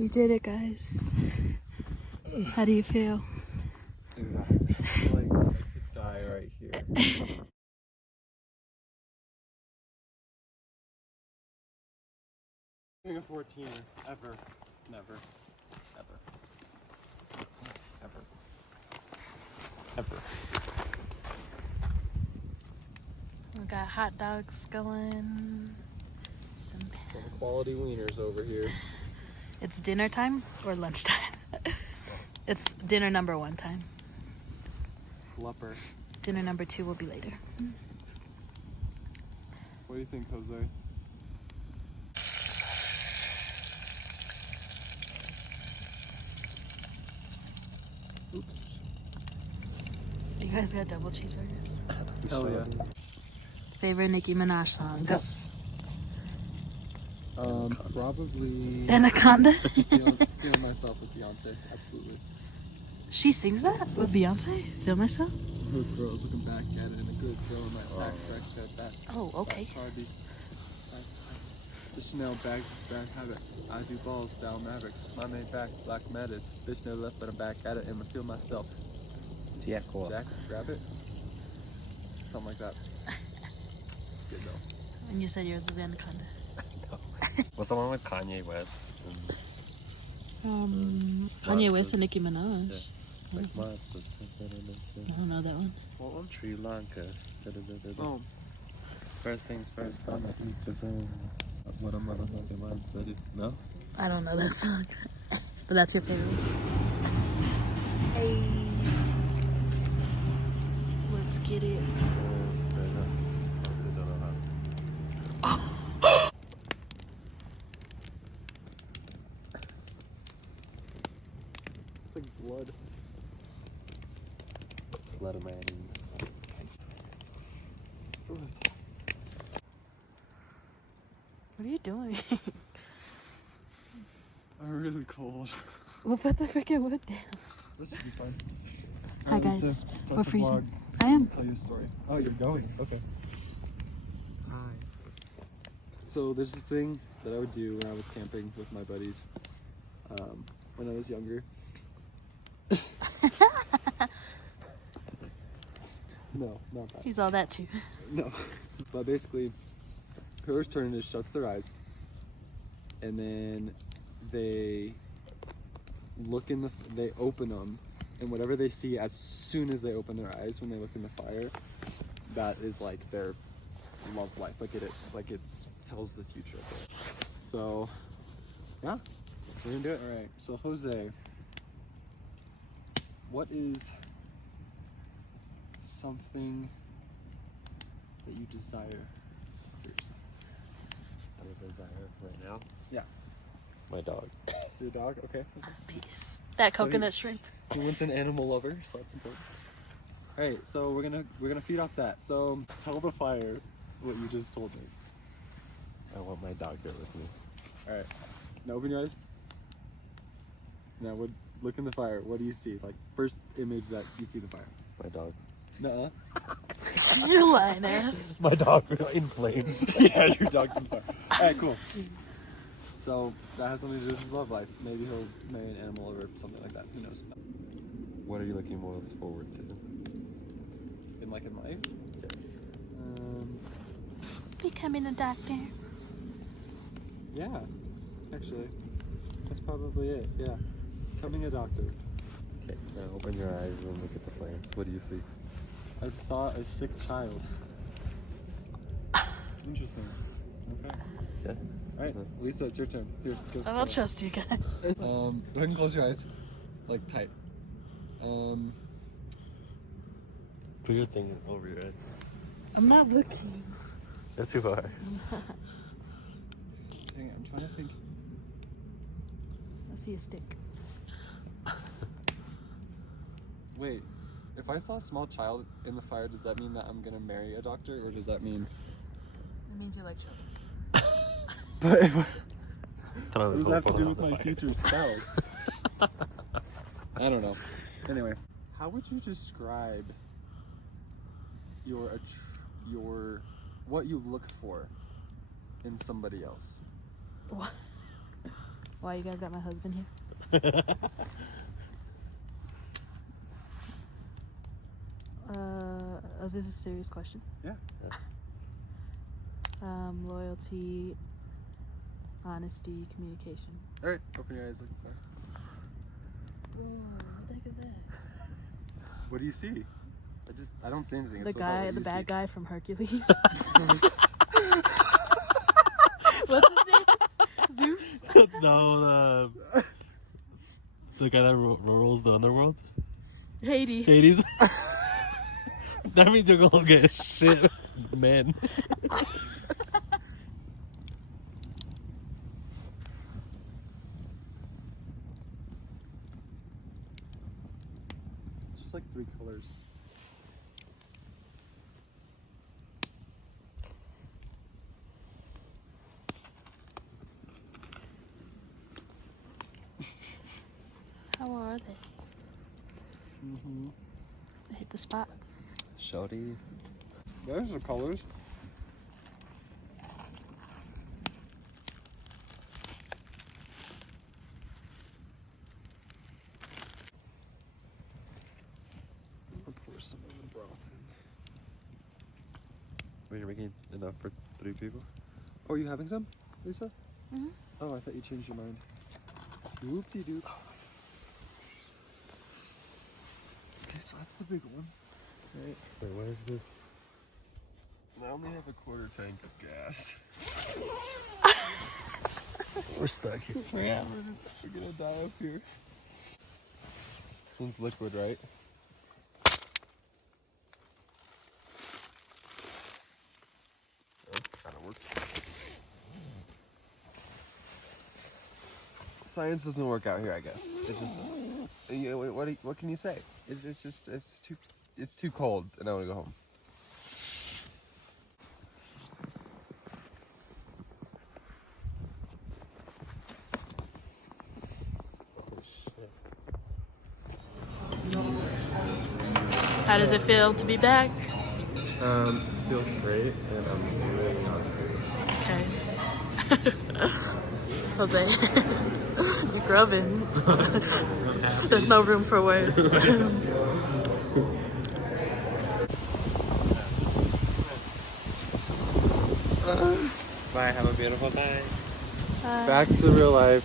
We did it, guys. How do you feel? Exhausted. I feel like I could die right here. Being a 14er, ever, never, ever, ever. We got hot dogs going. Some quality wieners over here. It's dinner time or lunchtime? It's dinner number 1 time. Flupper. Dinner number 2 will be later. What do you think, Jose? Oops. You guys got double cheeseburgers? Hell yeah. Favorite Nicki Minaj song? Go. Probably Anaconda? Feel Myself with Beyonce, absolutely. She sings that with Beyonce? Feel Myself? Some hood girls looking back at it and a good girl in my tax bracket back. Oh, okay. Parties. The Chanel bags is bad habit. I do balls down Mavericks. My main back, black matted. Bitch never left, but I'm back at it and I feel myself. Jack, Jack, Rabbit? Something like that. It's good though. And you said yours was Anaconda. What's the one with Kanye West? Kanye West and Nicki Minaj. Yeah. Like monsters. I don't know that one. What one? Sri Lanka. Oh. First things first, I'm gonna eat your brain. What a motherfucking mindset. No? I don't know that song. But that's your favorite. Hey. Let's get it. It's like blood. Blood of man. What are you doing? I'm really cold. We'll put the freaking wood down. This should be fun. Hi guys, we're freezing. I am. Tell you a story. Oh, you're going? Okay. Hi. So there's this thing that I would do when I was camping with my buddies when I was younger. No, not that. He's all that too. No. But basically, whoever's turn it is shuts their eyes, and then they look in they open them, and whatever they see as soon as they open their eyes when they look in the fire, that is like their love life. Like it tells the future of it. So, yeah, we're gonna do it. All right. So Jose, what is something that you desire for yourself? I desire right now? Yeah. My dog. Your dog? Okay. Peace. That So coconut shrimp. He wants an animal lover, so that's important. All right, so we're gonna feed off that. So tell the fire what you just told me. I want my dog here with me. All right. Now open your eyes. Now look in the fire. What do you see? Like first image that you see the fire. My dog. Nuh-uh. You lying ass. My dog in flames. Yeah, your dog's in the fire. All right, cool. So that has something to do with his love life. Maybe he'll marry an animal or something like that. Who knows? What are you looking most forward to? In life? Yes. Becoming a doctor. Yeah, actually, that's probably it. Yeah, becoming a doctor. Okay, now open your eyes and look at the flames. What do you see? I saw a sick child. Interesting. Okay. Yeah. All right, Lisa, it's your turn. Here, go. I don't trust you guys. Go ahead and close your eyes, like tight. Put your thing over your head. I'm not looking. Yes, you are. Dang it, I'm trying to think. I see a stick. Wait, if I saw a small child in the fire, does that mean that I'm gonna marry a doctor, or does that mean? It means you like children. But if Throw what this does that have whole to do photo with on the my fire. future spouse? I don't know. Anyway, how would you describe your what you look for in somebody else? What? Why you guys got my husband here? Is this a serious question? Yeah. Loyalty, honesty, communication. All right, open your eyes. Look for. Whoa, what the heck is that? What do you see? I don't see anything. The It's about guy, what the you bad see. guy from Hercules. What's his name? Zeus? No, the guy that rules the underworld. Hades. Hades. That means you're gonna get shit, man. It's just like 3 colors. How are they? Mm-hmm. I hit the spot. Shorty. There's the colors. I'll pour some of the broth in. Wait, you're making enough for 3 people? Oh, are you having some, Lisa? Mhm. Oh, I thought you changed your mind. Whoop-de-doop. Okay, so that's the big one. Right. Wait, what is this? I only have a quarter tank of gas. We're stuck here. Yeah, we're gonna die up here. This one's liquid, right? Oh, that'll work. Science doesn't work out here, I guess. It's just, what can you say? It's just, it's too cold, and I want to go home. Oh shit. How does it feel to be back? Feels great, and I'm really hungry. Okay. Jose, you're grubbing. There's no room for words. Bye, have a beautiful day. Bye. Back to real life.